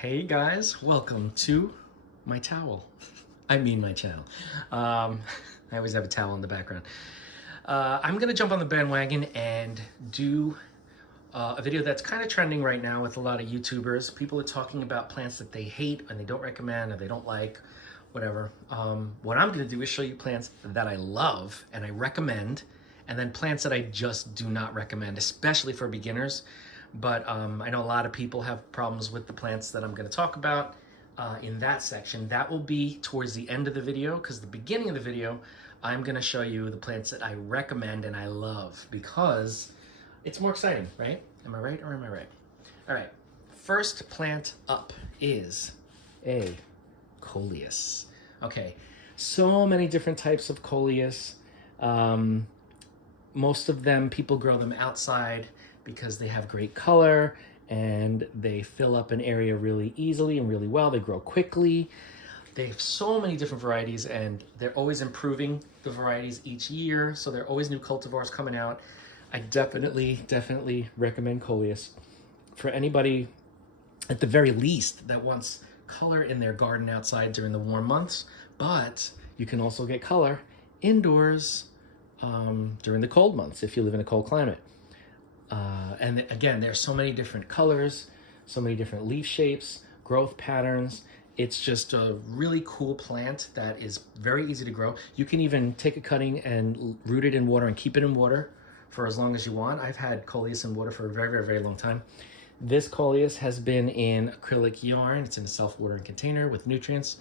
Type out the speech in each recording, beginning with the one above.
Hey guys, welcome to my towel. I mean my channel. I always have a towel in the background. I'm gonna jump on the bandwagon and do a video that's kind of trending right now with a lot of YouTubers. People are talking about plants that they hate and they don't recommend or they don't like, whatever. What I'm gonna do is show you plants that I love and I recommend, and then plants that I just do not recommend, especially for beginners. But I know a lot of people have problems with the plants that I'm going to talk about in that section. That will be towards the end of the video, because the beginning of the video, I'm going to show you the plants that I recommend and I love, because it's more exciting, right? Am I right or am I right? All right, first plant up is a coleus. Okay, so many different types of coleus. Most of them, people grow them outside because they have great color and they fill up an area really easily and really well. They grow quickly. They have so many different varieties and they're always improving the varieties each year. So there are always new cultivars coming out. I definitely recommend coleus for anybody at the very least that wants color in their garden outside during the warm months, but you can also get color indoors during the cold months if you live in a cold climate. And again, there's so many different colors, so many different leaf shapes, growth patterns. It's just a really cool plant that is very easy to grow. You can even take a cutting and root it in water and keep it in water for as long as you want. I've had coleus in water for a very long time. This coleus has been in acrylic yarn. It's in a self-watering container with nutrients,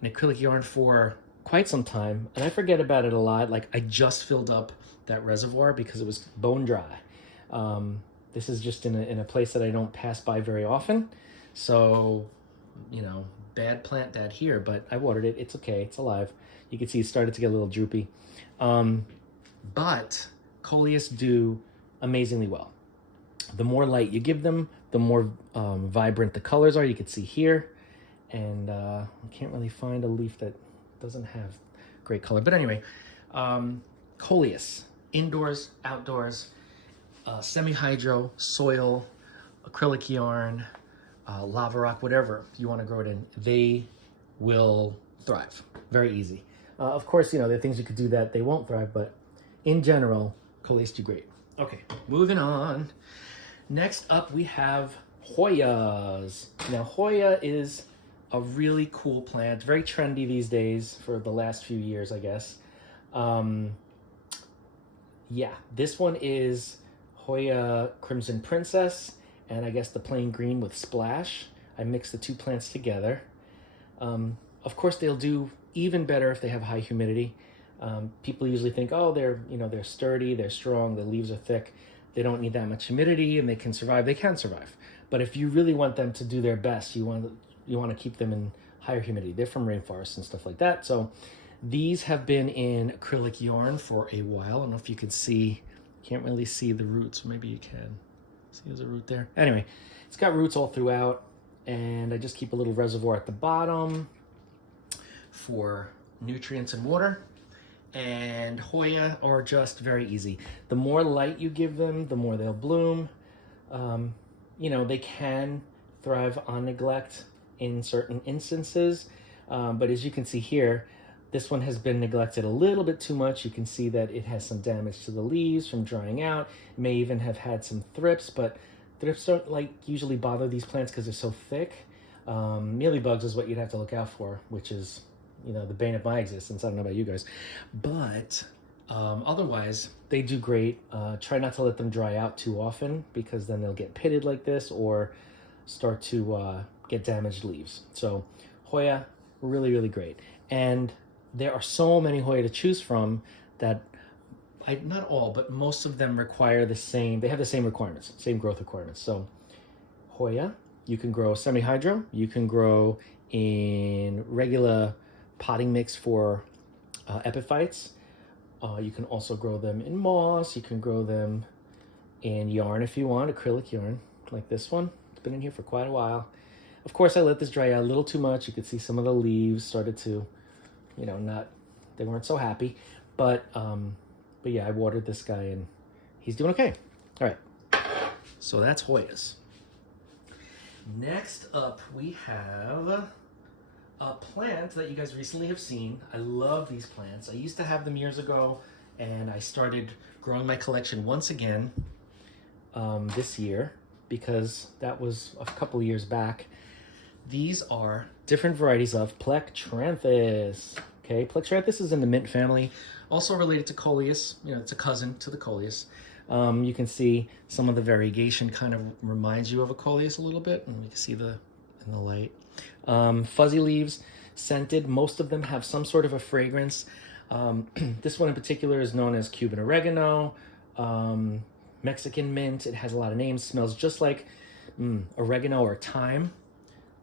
an acrylic yarn for quite some time. And I forget about it a lot. Like, I just filled up that reservoir because it was bone dry. This is just in a place that I don't pass by very often. So, you know, bad plant dad here, but I watered it. It's okay. It's alive. You can see it started to get a little droopy. But coleus do amazingly well. The more light you give them, the more vibrant the colors are. You can see here. And I can't really find a leaf that doesn't have great color. But anyway, coleus, indoors, outdoors, semi-hydro, soil, acrylic yarn, lava rock, whatever you want to grow it in, they will thrive. Very easy. Of course, you know, there are things you could do that they won't thrive, but in general, coleus do great. Okay, moving on. Next up, we have Hoyas. Now, Hoya is a really cool plant, very trendy these days for the last few years, I guess. Yeah, this one is Hoya Crimson Princess, and I guess the plain green with splash. I mixed the two plants together. Of course, they'll do even better if they have high humidity. People usually think, oh, they're sturdy, they're strong, the leaves are thick, they don't need that much humidity, and they can survive. They can survive, but if you really want them to do their best, you want to keep them in higher humidity. They're from rainforests and stuff like that. So these have been in acrylic yarn for a while. I don't know if you could see. Can't really see the roots. Maybe you can. See, there's a root there. Anyway, it's got roots all throughout, and I just keep a little reservoir at the bottom for nutrients and water. And Hoya are just very easy. The more light you give them, the more they'll bloom. You know, they can thrive on neglect in certain instances, but as you can see here, this one has been neglected a little bit too much. You can see that it has some damage to the leaves from drying out. It may even have had some thrips, but thrips don't usually bother these plants because they're so thick. Mealybugs is what you'd have to look out for, which is, you know, the bane of my existence. I don't know about you guys, but otherwise they do great. Try not to let them dry out too often, because then they'll get pitted like this or start to get damaged leaves. So Hoya, really great. And there are so many Hoya to choose from that not all, but most of them require the same, they have the same requirements, same growth requirements. So Hoya, you can grow semi-hydro, you can grow in regular potting mix for epiphytes. You can also grow them in moss, you can grow them in yarn if you want, acrylic yarn, like this one. It's been in here for quite a while. Of course, I let this dry out a little too much. You could see some of the leaves started to, you know, they weren't so happy, but yeah, I watered this guy and he's doing okay. All right, so that's Hoyas. Next up, we have a plant that you guys recently have seen. I love these plants. I used to have them years ago, and I started growing my collection once again this year because that was a couple years back. These are different varieties of Plectranthus. Okay, Plectranthus is in the mint family, also related to Coleus. You know, it's a cousin to the Coleus. You can see some of the variegation kind of reminds you of a Coleus a little bit, and you can see the in the light. Fuzzy leaves, scented. Most of them have some sort of a fragrance. This one in particular is known as Cuban oregano, Mexican mint. It has a lot of names. Smells just like oregano or thyme,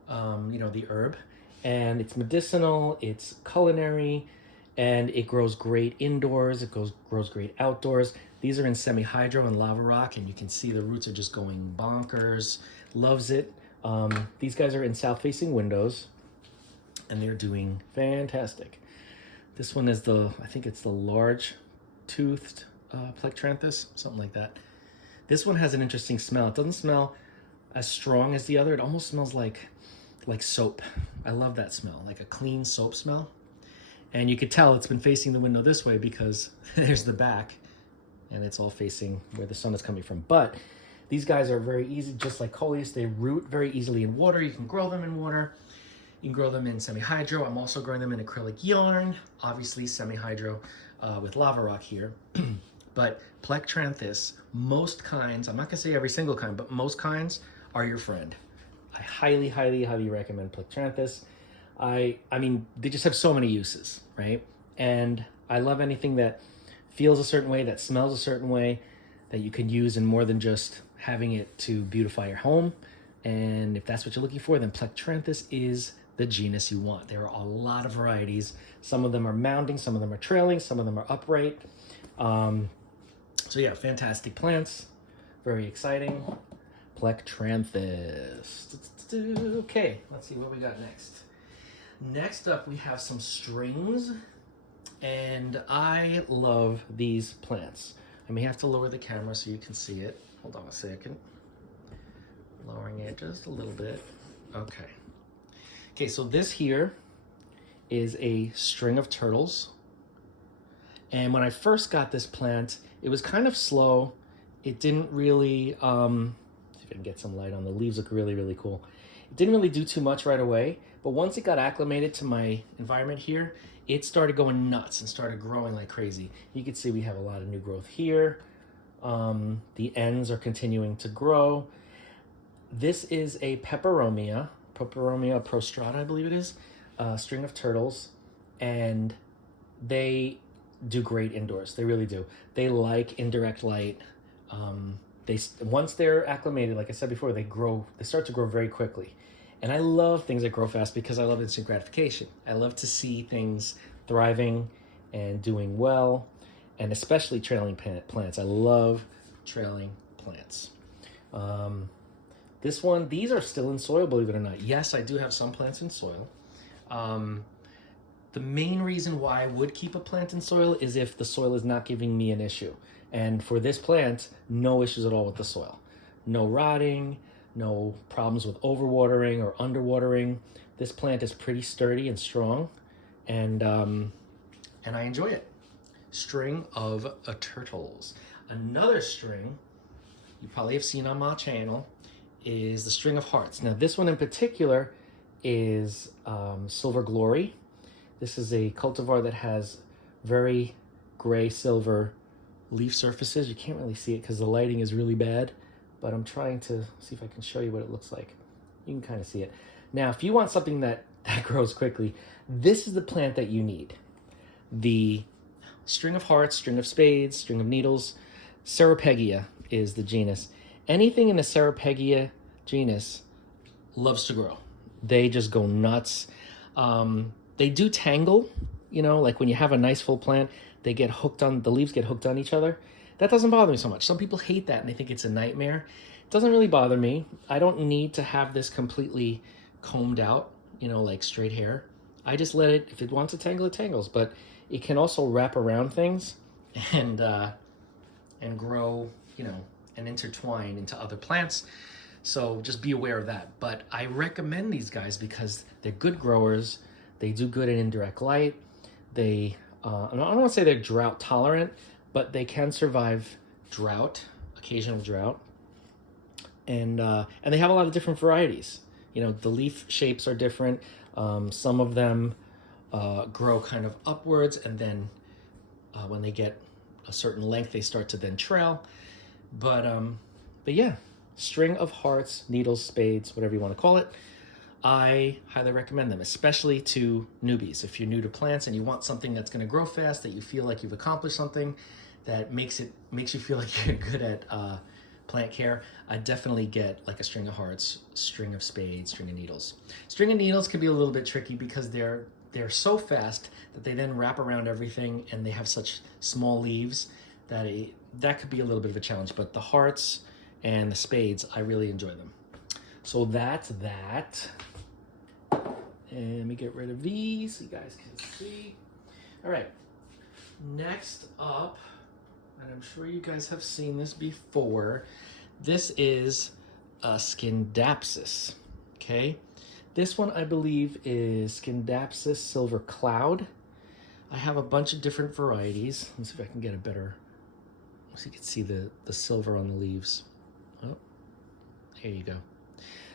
you know, the herb. And it's medicinal, it's culinary, and it grows great indoors. It grows great outdoors. These are in semi-hydro and lava rock, and you can see the roots are just going bonkers. Loves it. These guys are in south-facing windows, and they're doing fantastic. This one is I think it's the large-toothed Plectranthus, something like that. This one has an interesting smell. It doesn't smell as strong as the other. It almost smells like soap. I love that smell, like a clean soap smell. And you could tell it's been facing the window this way because there's the back, and it's all facing where the sun is coming from. But these guys are very easy, just like Coleus. They root very easily in water. You can grow them in water. You can grow them in semi-hydro. I'm also growing them in acrylic yarn, obviously semi-hydro with lava rock here. But Plectranthus, most kinds, I'm not gonna say every single kind, but most kinds are your friend. I highly, highly, highly recommend Plectranthus. I mean, they just have so many uses, right? And I love anything that feels a certain way, that smells a certain way, that you can use in more than just having it to beautify your home. And if that's what you're looking for, then Plectranthus is the genus you want. There are a lot of varieties. Some of them are mounding, some of them are trailing, some of them are upright. So yeah, fantastic plants, very exciting. Plectranthus. Okay, let's see what we got next. Next up, we have some strings, and I love these plants. I may have to lower the camera so you can see it. Hold on a second. Lowering it just a little bit. Okay. Okay, so this here is a string of turtles. And when I first got this plant, it was kind of slow. It didn't really, see if I can get some light on. The leaves look really, really cool. It didn't really do too much right away, but once it got acclimated to my environment here, it started going nuts and started growing like crazy. You can see we have a lot of new growth here. The ends are continuing to grow. This is a Peperomia prostrata, I believe it is, string of turtles, and they do great indoors. They really do. They like indirect light. Once they're acclimated, like I said before, they start to grow very quickly. And I love things that grow fast because I love instant gratification. I love to see things thriving and doing well, and especially trailing plants. I love trailing plants. These are still in soil, believe it or not. Yes, I do have some plants in soil. The main reason why I would keep a plant in soil is if the soil is not giving me an issue. And for this plant, no issues at all with the soil. No rotting, no problems with overwatering or underwatering. This plant is pretty sturdy and strong, and I enjoy it. String of turtles. Another string you probably have seen on my channel is the string of hearts. Now this one in particular is Silver Glory. This is a cultivar that has very gray silver leaf surfaces. You can't really see it because the lighting is really bad, but I'm trying to see if I can show you what it looks like. You can kind of see it. Now, if you want something that grows quickly, this is the plant that you need. The string of hearts, string of spades, string of needles. Ceropegia is the genus. Anything in the Ceropegia genus loves to grow. They just go nuts. They do tangle, you know, like when you have a nice full plant, the leaves get hooked on each other. That doesn't bother me so much. Some people hate that and they think it's a nightmare. It doesn't really bother me. I don't need to have this completely combed out, you know, like straight hair. I just let it, if it wants to tangle, it tangles. But it can also wrap around things and grow, you know, and intertwine into other plants. So just be aware of that. But I recommend these guys because they're good growers. They do good in indirect light. They, I don't want to say they're drought tolerant, but they can survive drought, occasional drought. And they have a lot of different varieties. You know, the leaf shapes are different. Some of them grow kind of upwards, and then when they get a certain length, they start to then trail. But yeah, string of hearts, needles, spades, whatever you want to call it. I highly recommend them, especially to newbies. If you're new to plants and you want something that's going to grow fast, that you feel like you've accomplished something, that makes you feel like you're good at plant care, I definitely get like a string of hearts, string of spades, string of needles. String of needles can be a little bit tricky because they're so fast that they then wrap around everything, and they have such small leaves that that could be a little bit of a challenge. But the hearts and the spades, I really enjoy them. So that's that. And let me get rid of these so you guys can see. All right, next up, and I'm sure you guys have seen this before, this is a Scindapsus, okay? This one I believe is Scindapsus Silver Cloud. I have a bunch of different varieties. Let's see if I can get a better, so you can see the silver on the leaves. Oh, there you go.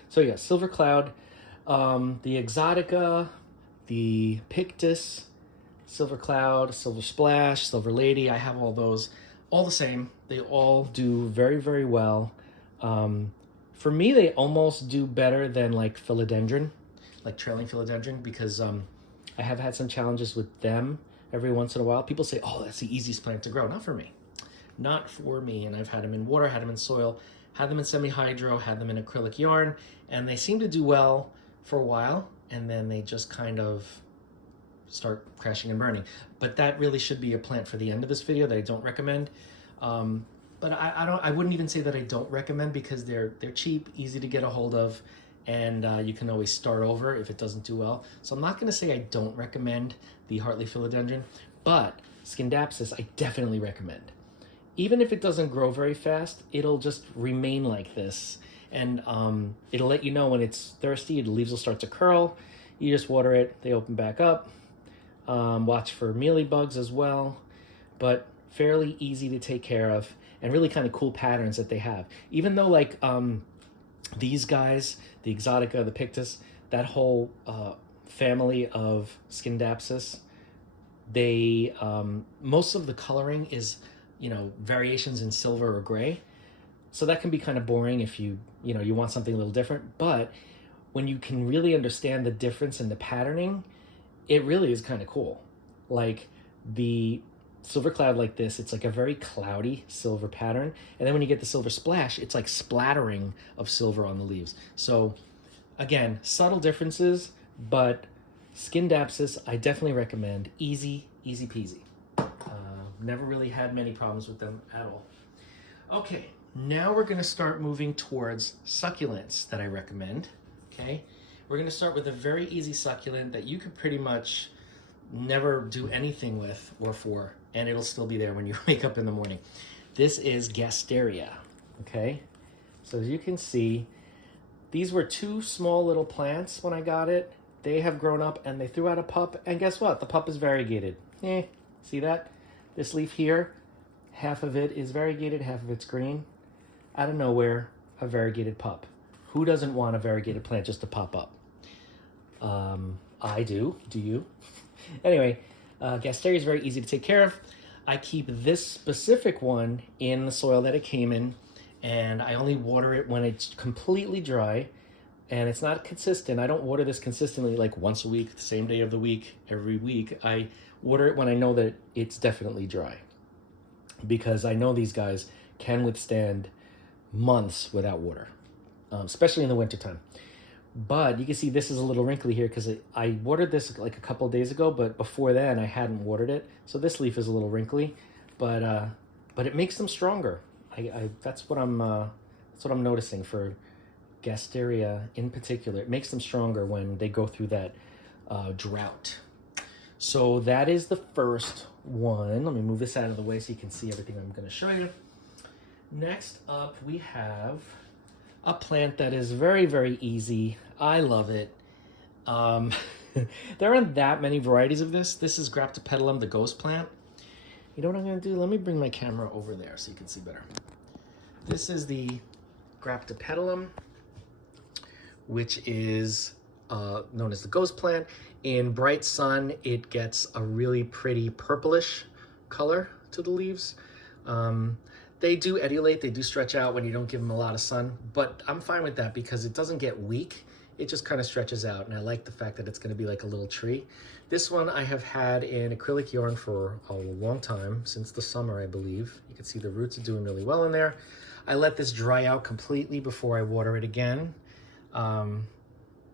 So yeah, Silver Cloud, the Exotica, the Pictus, Silver Cloud, Silver Splash, Silver Lady. I have all those, all the same. They all do very, very well. For me, they almost do better than like philodendron, like trailing philodendron, because I have had some challenges with them every once in a while. People say, oh, that's the easiest plant to grow. Not for me. Not for me. And I've had them in water, had them in soil, had them in semi-hydro, had them in acrylic yarn, and they seem to do well for a while, and then they just kind of start crashing and burning. But that really should be a plant for the end of this video that I don't recommend. But I wouldn't even say that I don't recommend, because they're cheap, easy to get a hold of, and you can always start over if it doesn't do well. So I'm not going to say I don't recommend the Hartley philodendron, but Scindapsus I definitely recommend. Even if it doesn't grow very fast, it'll just remain like this, and it'll let you know when it's thirsty. The leaves will start to curl. You just water it, they open back up. Watch for mealybugs as well, but fairly easy to take care of, and really kind of cool patterns that they have. Even though like these guys, the Exotica, the Pictus, that whole family of Scindapsus, they most of the coloring is, you know, variations in silver or gray. So that can be kind of boring if you want something a little different. But when you can really understand the difference in the patterning, it really is kind of cool. Like the Silver Cloud like this, it's like a very cloudy silver pattern. And then when you get the Silver Splash, it's like splattering of silver on the leaves. So again, subtle differences, but Scindapsus I definitely recommend. Easy, easy peasy. Never really had many problems with them at all. Okay, now we're going to start moving towards succulents that I recommend. Okay, we're going to start with a very easy succulent that you could pretty much never do anything with or for, and it'll still be there when you wake up in the morning. This is Gasteria. Okay, so as you can see, these were two small little plants when I got it. They have grown up and they threw out a pup, and guess what? The pup is variegated. See that? This leaf here, half of it is variegated, half of it's green. Out of nowhere, a variegated pup. Who doesn't want a variegated plant just to pop up? I do. Do you? Anyway, Gasteria is very easy to take care of. I keep this specific one in the soil that it came in, and I only water it when it's completely dry, and it's not consistent. I don't water this consistently like once a week, the same day of the week, every week. I water it when I know that it's definitely dry, because I know these guys can withstand months without water, especially in the wintertime. But you can see this is a little wrinkly here because I watered this like a couple days ago, but before then I hadn't watered it. So this leaf is a little wrinkly, but it makes them stronger. That's what I'm noticing for Gasteria in particular. It makes them stronger when they go through that drought. So that is the first one. Let me move this out of the way so you can see everything I'm going to show you. Next up we have a plant that is very, very easy. I love it. Um, there aren't that many varieties of this. This is Graptopetalum, the ghost plant. You know what I'm going to do? Let me bring my camera over there so you can see better. This is the Graptopetalum, which is known as the ghost plant. In bright sun, it gets a really pretty purplish color to the leaves. They do etiolate, they do stretch out when you don't give them a lot of sun, but I'm fine with that because it doesn't get weak. It just kind of stretches out, and I like the fact that it's going to be like a little tree. This one I have had in acrylic yarn for a long time, since the summer, I believe. You can see the roots are doing really well in there. I let this dry out completely before I water it again,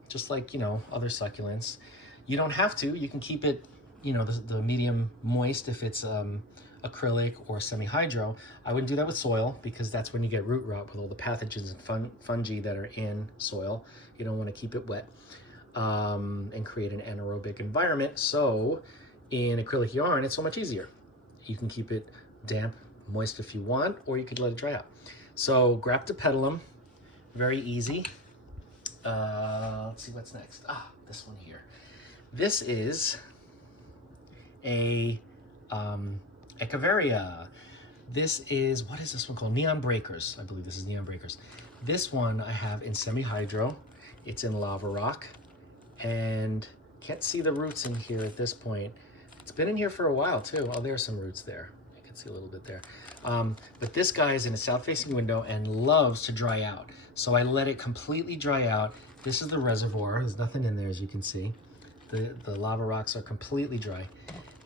just like, you know, other succulents. You don't have to. You can keep it, you know, the medium moist if it's acrylic or semi-hydro. I wouldn't do that with soil because that's when you get root rot with all the pathogens and fungi that are in soil. You don't want to keep it wet and create an anaerobic environment. So in acrylic yarn, it's so much easier. You can keep it damp, moist if you want, or you could let it dry out. So Graptopetalum, very easy. Let's see what's next. This one here. This is a Echeveria. This is, what is this one called? Neon Breakers. I believe this is Neon Breakers. This one I have in semi-hydro. It's in lava rock, and can't see the roots in here at this point. It's been in here for a while too. Oh, there's some roots there. I can see a little bit there. But this guy is in a south-facing window and loves to dry out. So I let it completely dry out. This is the reservoir. There's nothing in there, as you can see. The lava rocks are completely dry,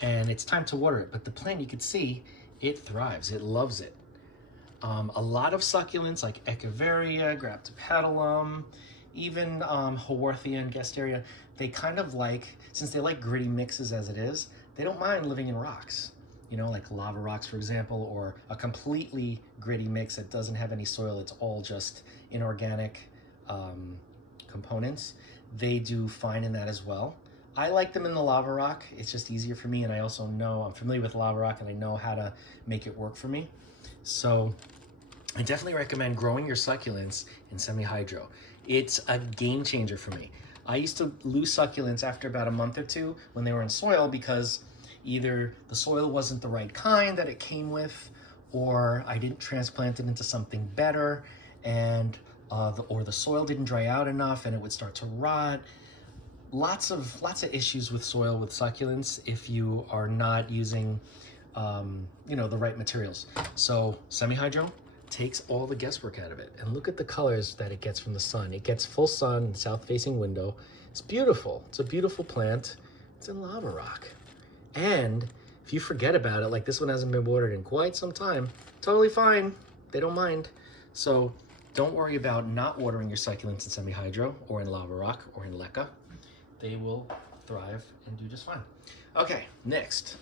and it's time to water it. But the plant, you can see, it thrives. It loves it. A lot of succulents like Echeveria, Graptopetalum, even Haworthia and Gasteria, they kind of like, since they like gritty mixes as it is, they don't mind living in rocks. You know, like lava rocks, for example, or a completely gritty mix that doesn't have any soil. It's all just inorganic components. They do fine in that as well. I like them in the lava rock. It's just easier for me, and I also know, I'm familiar with lava rock, and I know how to make it work for me. So I definitely recommend growing your succulents in semi-hydro. It's a game changer for me. I used to lose succulents after about a month or two when they were in soil because either the soil wasn't the right kind that it came with, or I didn't transplant it into something better, and or the soil didn't dry out enough and it would start to rot. Lots of issues with soil with succulents if you are not using you know, the right materials. So semi-hydro takes all the guesswork out of it, and look at the colors that it gets from the sun. It gets full sun, south-facing window. It's beautiful. It's a beautiful plant. It's in lava rock. And if you forget about it, like this one hasn't been watered in quite some time, totally fine. They don't mind. So don't worry about not watering your succulents in semi-hydro or in lava rock or in leca. They will thrive and do just fine. Okay, next.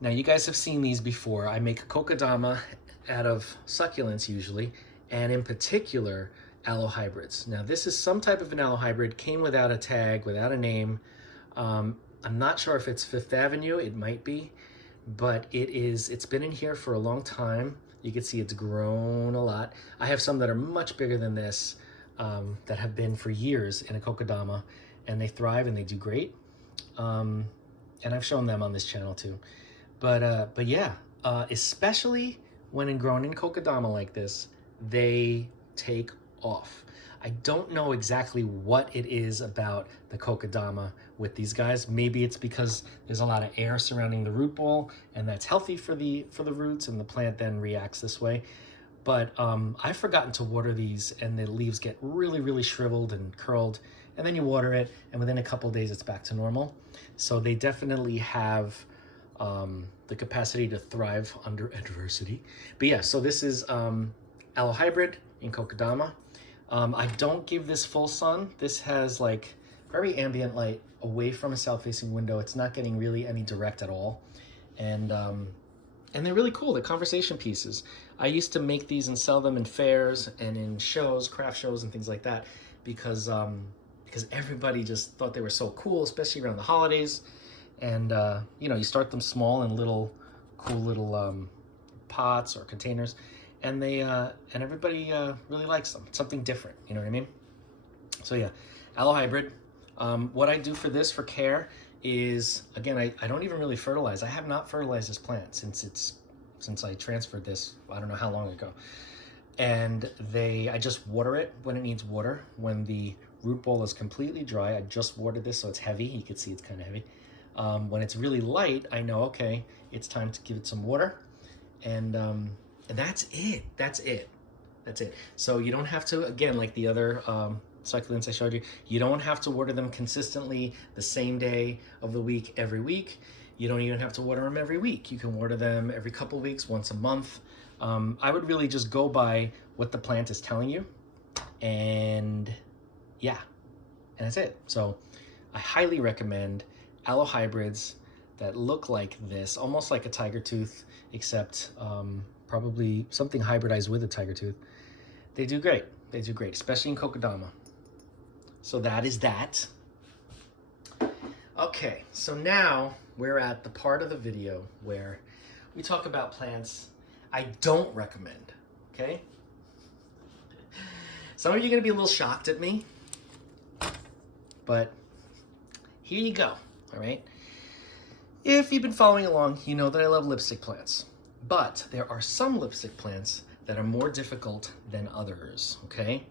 Now you guys have seen these before. I make kokedama out of succulents usually, and in particular, aloe hybrids. Now this is some type of an aloe hybrid, came without a tag, without a name. I'm not sure if it's Fifth Avenue, it might be, but it's been in here for a long time. You can see it's grown a lot. I have some that are much bigger than this, that have been for years in a kokedama, and they thrive and they do great. And I've shown them on this channel too. But yeah, especially when grown in kokedama like this, they take off. I don't know exactly what it is about the kokedama with these guys. Maybe it's because there's a lot of air surrounding the root ball, and that's healthy for the roots, and the plant then reacts this way. But I've forgotten to water these, and the leaves get really, really shriveled and curled, and then you water it, and within a couple of days it's back to normal. So they definitely have the capacity to thrive under adversity. But yeah, so this is aloe hybrid in kokedama. I don't give this full sun. This has like very ambient light away from a south-facing window. It's not getting really any direct at all. And they're really cool. They're conversation pieces. I used to make these and sell them in fairs and in shows, craft shows and things like that, because everybody just thought they were so cool, especially around the holidays. And you know, you start them small in little cool little pots or containers, and and everybody really likes them. It's something different, you know what I mean? So yeah, aloe hybrid. What I do for this for care is, again, I don't even really fertilize. I have not fertilized this plant since I transferred this, I don't know how long ago. And I just water it when it needs water. When the root ball is completely dry, I just watered this so it's heavy. You can see it's kind of heavy. When it's really light, I know, okay, it's time to give it some water. And that's it. That's it. That's it. So you don't have to, again, like the other succulents I showed you, you don't have to water them consistently the same day of the week every week. You don't even have to water them every week. You can water them every couple weeks, once a month. I would really just go by what the plant is telling you, and yeah, and that's it. So I highly recommend aloe hybrids that look like this, almost like a tiger tooth, except probably something hybridized with a tiger tooth. They do great. They do great, especially in kokedama. So that is that. Okay, so now we're at the part of the video where we talk about plants I don't recommend, okay? Some of you are gonna be a little shocked at me, but here you go, all right? If you've been following along, you know that I love lipstick plants, but there are some lipstick plants that are more difficult than others, okay?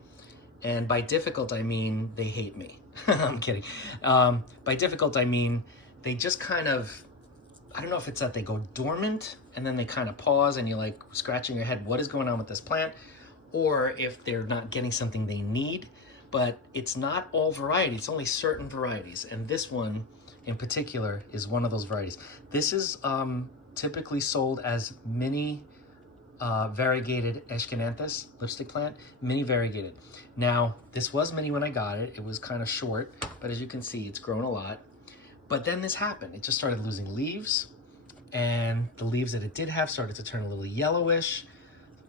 And by difficult, I mean they hate me. I'm kidding. By difficult, I mean they just kind of, I don't know if it's that they go dormant and then they kind of pause and you're like scratching your head, what is going on with this plant? Or if they're not getting something they need, but it's not all varieties, it's only certain varieties. And this one in particular is one of those varieties. This is typically sold as mini variegated Eschenanthus lipstick plant, mini variegated. Now, this was mini when I got it. It was kind of short, but as you can see, it's grown a lot. But then this happened. It just started losing leaves, and the leaves that it did have started to turn a little yellowish.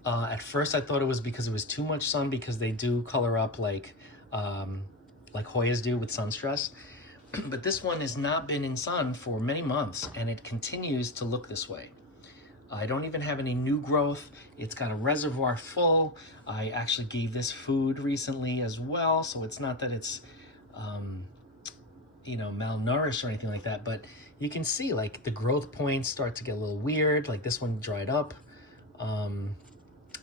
At first, I thought it was because it was too much sun, because they do color up like Hoyas do with sun stress. But this one has not been in sun for many months, and it continues to look this way. I don't even have any new growth. It's got a reservoir full. I actually gave this food recently as well, so it's not that it's you know, malnourished or anything like that, but you can see like the growth points start to get a little weird, like this one dried up.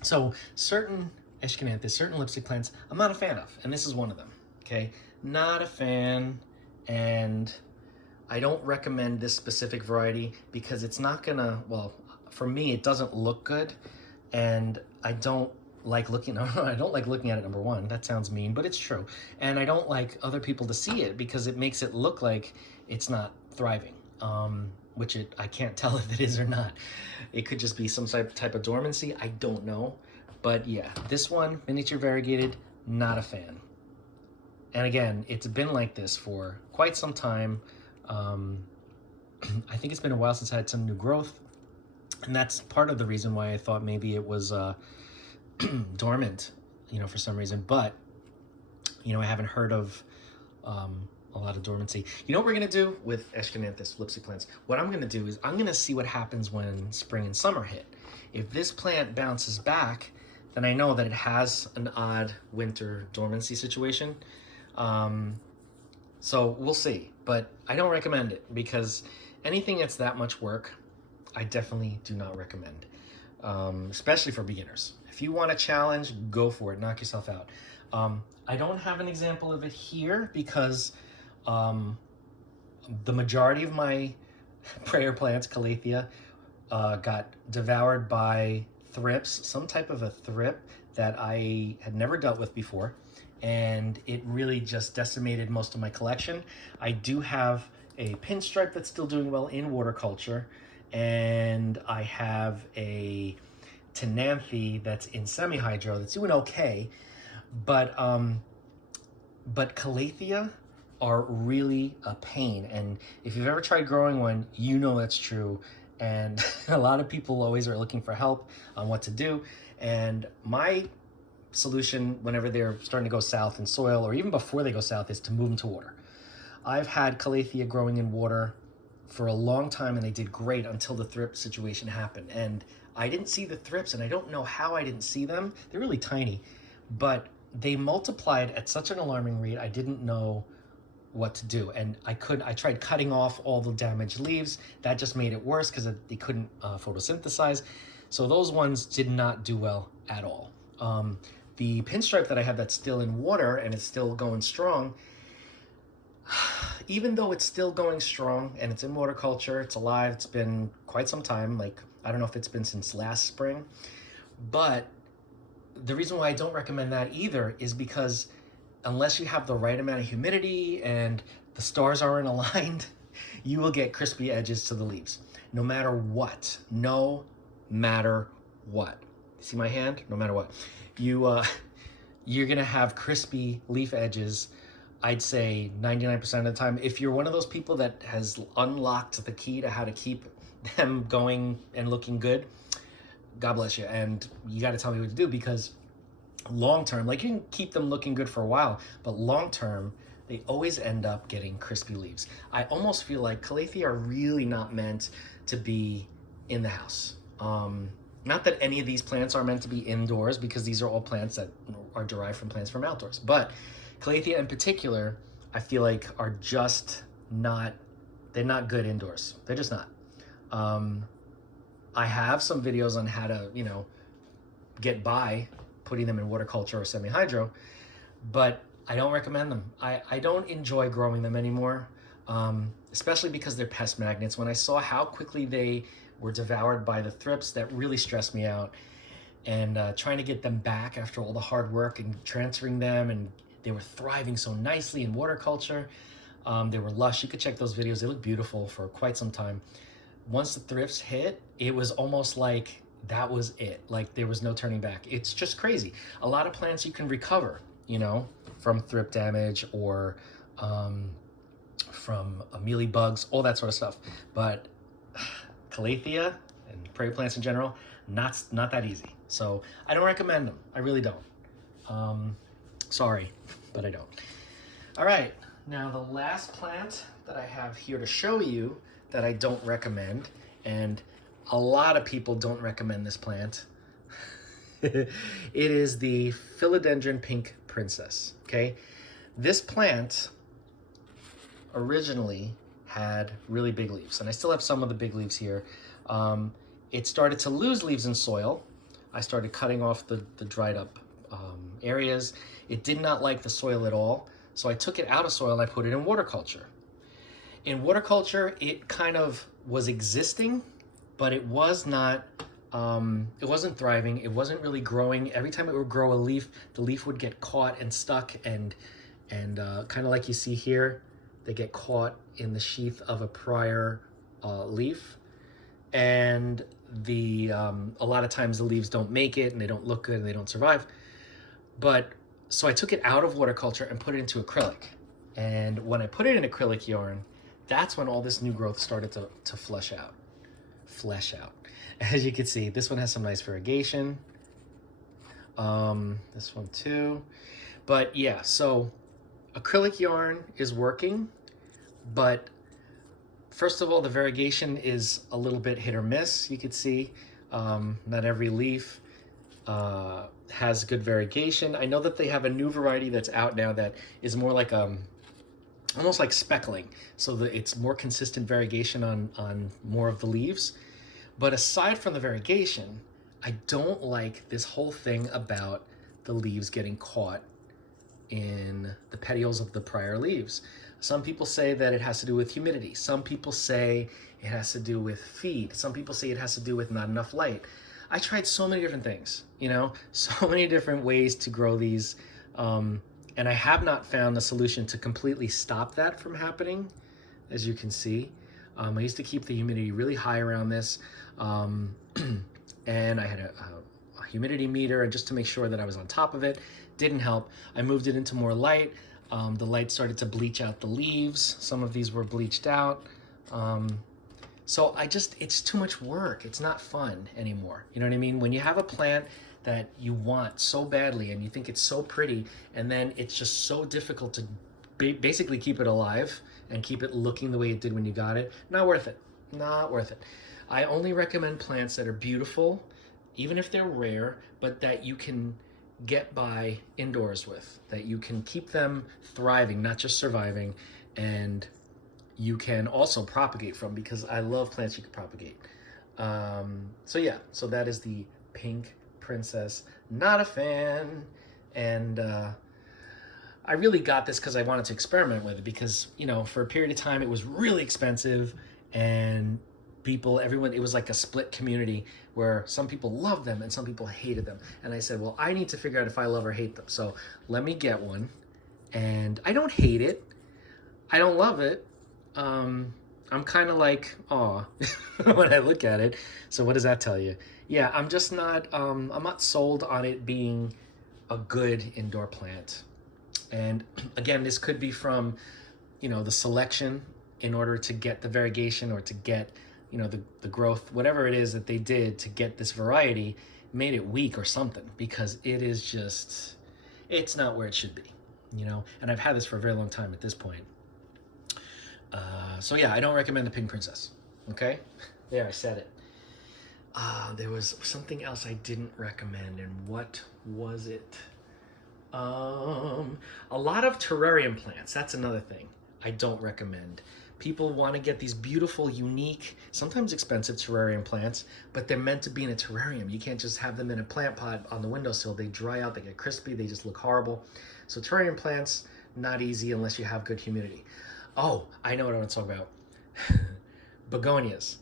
So certain Eschenanthus, certain lipstick plants, I'm not a fan of, and this is one of them, okay? Not a fan, and I don't recommend this specific variety because it's not gonna, well, for me, it doesn't look good, and I don't like looking at it, number one. That sounds mean, but it's true. And I don't like other people to see it because it makes it look like it's not thriving, which I can't tell if it is or not. It could just be some type of dormancy. I don't know. But yeah, this one, miniature variegated, not a fan. And again, it's been like this for quite some time. I think it's been a while since I had some new growth. And that's part of the reason why I thought maybe it was dormant, you know, for some reason. But, you know, I haven't heard of a lot of dormancy. You know what we're going to do with Eschenanthus lipstick plants? What I'm going to do is I'm going to see what happens when spring and summer hit. If this plant bounces back, then I know that it has an odd winter dormancy situation. So we'll see. But I don't recommend it because anything that's that much work, I definitely do not recommend, especially for beginners. If you want a challenge, go for it. Knock yourself out. I don't have an example of it here because the majority of my prayer plants, Calathea, got devoured by thrips, some type of a thrip that I had never dealt with before, and it really just decimated most of my collection. I do have a pinstripe that's still doing well in water culture, and I have a Tenanthe that's in semi-hydro that's doing okay, but Calathea are really a pain, and if you've ever tried growing one, you know that's true. And a lot of people always are looking for help on what to do, and my solution whenever they're starting to go south in soil, or even before they go south, is to move them to water. I've had Calathea growing in water for a long time, and they did great until the thrip situation happened. And I didn't see the thrips, and I don't know how I didn't see them. They're really tiny, but they multiplied at such an alarming rate. I didn't know what to do, and I tried cutting off all the damaged leaves. That just made it worse because they couldn't photosynthesize. So those ones did not do well at all. The pinstripe that I have that's still in water and it's still going strong, even though it's still going strong and it's in water culture, it's alive, it's been quite some time, like I don't know if it's been since last spring, but the reason why I don't recommend that either is because unless you have the right amount of humidity and the stars aren't aligned, you will get crispy edges to the leaves. No matter what. No matter what. See my hand? No matter what. You're gonna have crispy leaf edges, I'd say 99% of the time. If you're one of those people that has unlocked the key to how to keep them going and looking good, God bless you. And you gotta tell me what to do, because long term, like you can keep them looking good for a while, but long term, they always end up getting crispy leaves. I almost feel like Calathea are really not meant to be in the house. Not that any of these plants are meant to be indoors, because these are all plants that are derived from plants from outdoors. But Calathea in particular, I feel like are just not, they're not good indoors. They're just not. I have some videos on how to, get by putting them in water culture or semi-hydro, but I don't recommend them. I don't enjoy growing them anymore, especially because they're pest magnets. When I saw how quickly they were devoured by the thrips, that really stressed me out. And trying to get them back after all the hard work and transferring them, and they were thriving so nicely in water culture. They were lush. You could check those videos. They look beautiful for quite some time. Once the thrips hit, it was almost like that was it. Like there was no turning back. It's just crazy. A lot of plants you can recover, from thrip damage or from mealybugs, all that sort of stuff. But Calathea and prairie plants in general, not that easy. So I don't recommend them. I really don't. Sorry, but I don't. All right, now the last plant that I have here to show you that I don't recommend, and a lot of people don't recommend this plant. It is the philodendron pink princess, okay? This plant originally had really big leaves, and I still have some of the big leaves here. It started to lose leaves in soil. I started cutting off the dried up areas. It did not like the soil at all, so I took it out of soil and I put it in water culture. In water culture, it kind of was existing, but it was not, it wasn't thriving. It wasn't really growing. Every time it would grow a leaf, the leaf would get caught and stuck, and kind of like you see here, they get caught in the sheath of a prior leaf. And a lot of times the leaves don't make it, and they don't look good, and they don't survive. But so I took it out of water culture and put it into acrylic. And when I put it in acrylic yarn, that's when all this new growth started to flesh out. As you can see, this one has some nice variegation. This one too. But yeah, so acrylic yarn is working, but first of all, the variegation is a little bit hit or miss. You could see not every leaf has good variegation. I know that they have a new variety that's out now that is more like almost like speckling, so that it's more consistent variegation on more of the leaves. But aside from the variegation, I don't like this whole thing about the leaves getting caught in the petioles of the prior leaves. Some people say that it has to do with humidity. Some people say it has to do with feed. Some people say it has to do with not enough light. I tried so many different things, so many different ways to grow these. And I have not found the solution to completely stop that from happening, as you can see. I used to keep the humidity really high around this. And I had a humidity meter, and just to make sure that I was on top of it. Didn't help. I moved it into more light. The light started to bleach out the leaves. Some of these were bleached out. So it's too much work. It's not fun anymore. You know what I mean? When you have a plant that you want so badly and you think it's so pretty, and then it's just so difficult to basically keep it alive and keep it looking the way it did when you got it. Not worth it. Not worth it. I only recommend plants that are beautiful, even if they're rare, but that you can get by indoors with, that you can keep them thriving, not just surviving, and you can also propagate from, because I love plants you can propagate. So yeah, so that is the pink princess. Not a fan. And I really got this because I wanted to experiment with it, because, you know, for a period of time it was really expensive, and everyone, it was like a split community where some people loved them and some people hated them. And I said, well, I need to figure out if I love or hate them. So let me get one. And I don't hate it. I don't love it. I'm kind of like, aw, when I look at it. So what does that tell you? Yeah, I'm just not, I'm not sold on it being a good indoor plant. And again, this could be from, you know, the selection in order to get the variegation, or to get, you know, the growth, whatever it is that they did to get this variety, made it weak or something, because it is just, it's not where it should be, you know. And I've had this for a very long time at this point. So yeah, I don't recommend the pink princess. Okay, there, I said it. There was something else I didn't recommend, and what was it? A lot of terrarium plants, that's another thing I don't recommend. People want to get these beautiful, unique, sometimes expensive terrarium plants, but they're meant to be in a terrarium. You can't just have them in a plant pot on the windowsill. They dry out, they get crispy, they just look horrible. So terrarium plants, not easy unless you have good humidity. Oh, I know what I want to talk about. Begonias.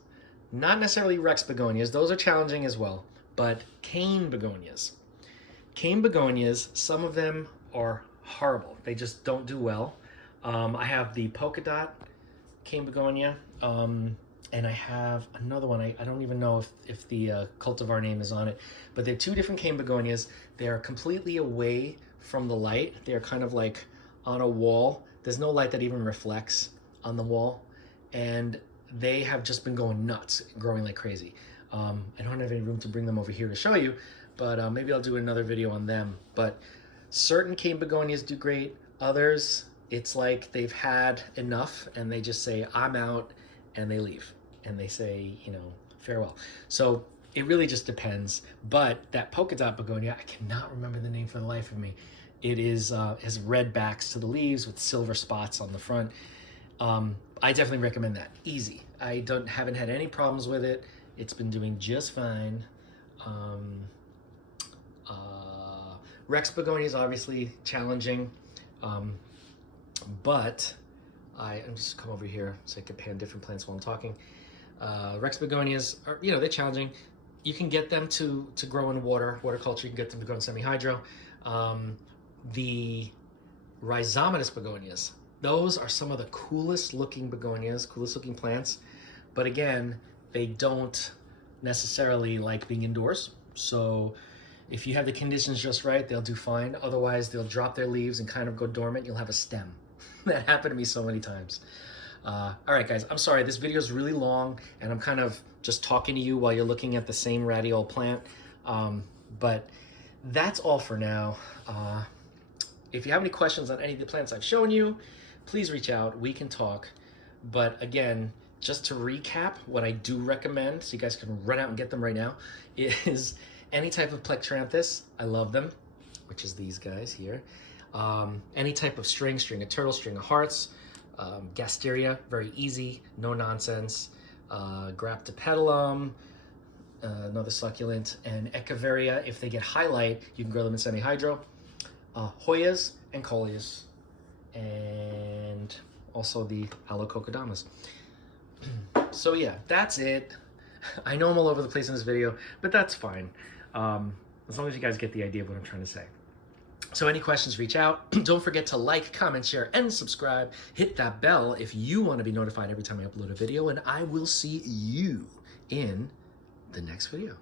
Not necessarily Rex begonias, those are challenging as well, but cane begonias. Cane begonias, some of them are horrible. They just don't do well. I have the polka dot cane begonia, and I have another one. I don't even know if the cultivar name is on it, but they're two different cane begonias. They're completely away from the light. They're kind of like on a wall. There's no light that even reflects on the wall, and they have just been going nuts, growing like crazy. I don't have any room to bring them over here to show you, but maybe I'll do another video on them. But certain cane begonias do great. Others, it's like they've had enough and they just say, I'm out, and they leave. And they say, you know, farewell. So it really just depends. But that polka dot begonia, I cannot remember the name for the life of me. It is has red backs to the leaves with silver spots on the front. I definitely recommend that. Easy. I haven't had any problems with it. It's been doing just fine. Rex begonia is obviously challenging, but I'm just come over here so I can pan different plants while I'm talking. Rex begonias are, you know, they're challenging. You can get them to grow in water culture. You can get them to grow in semi-hydro. The rhizomatous begonias, those are some of the coolest looking begonias, coolest looking plants. But again, they don't necessarily like being indoors. So if you have the conditions just right, they'll do fine. Otherwise, they'll drop their leaves and kind of go dormant. You'll have a stem. That happened to me so many times. All right, guys, I'm sorry. This video is really long, and I'm kind of just talking to you while you're looking at the same ratty old plant. But that's all for now. If you have any questions on any of the plants I've shown you, please reach out. We can talk. But again, just to recap, what I do recommend, so you guys can run out and get them right now, is any type of Plectranthus. I love them, which is these guys here. Any type of string of turtle, string of hearts. Gasteria, very easy, no nonsense. Graptopetalum, another succulent, and Echeveria. If they get highlight, you can grow them in semi-hydro. Hoyas and Coleus, and also the kokedamas. So yeah, that's it. I know I'm all over the place in this video, but that's fine. As long as you guys get the idea of what I'm trying to say. So any questions, reach out. Don't forget to like, comment, share, and subscribe. Hit that bell if you want to be notified every time I upload a video, and I will see you in the next video.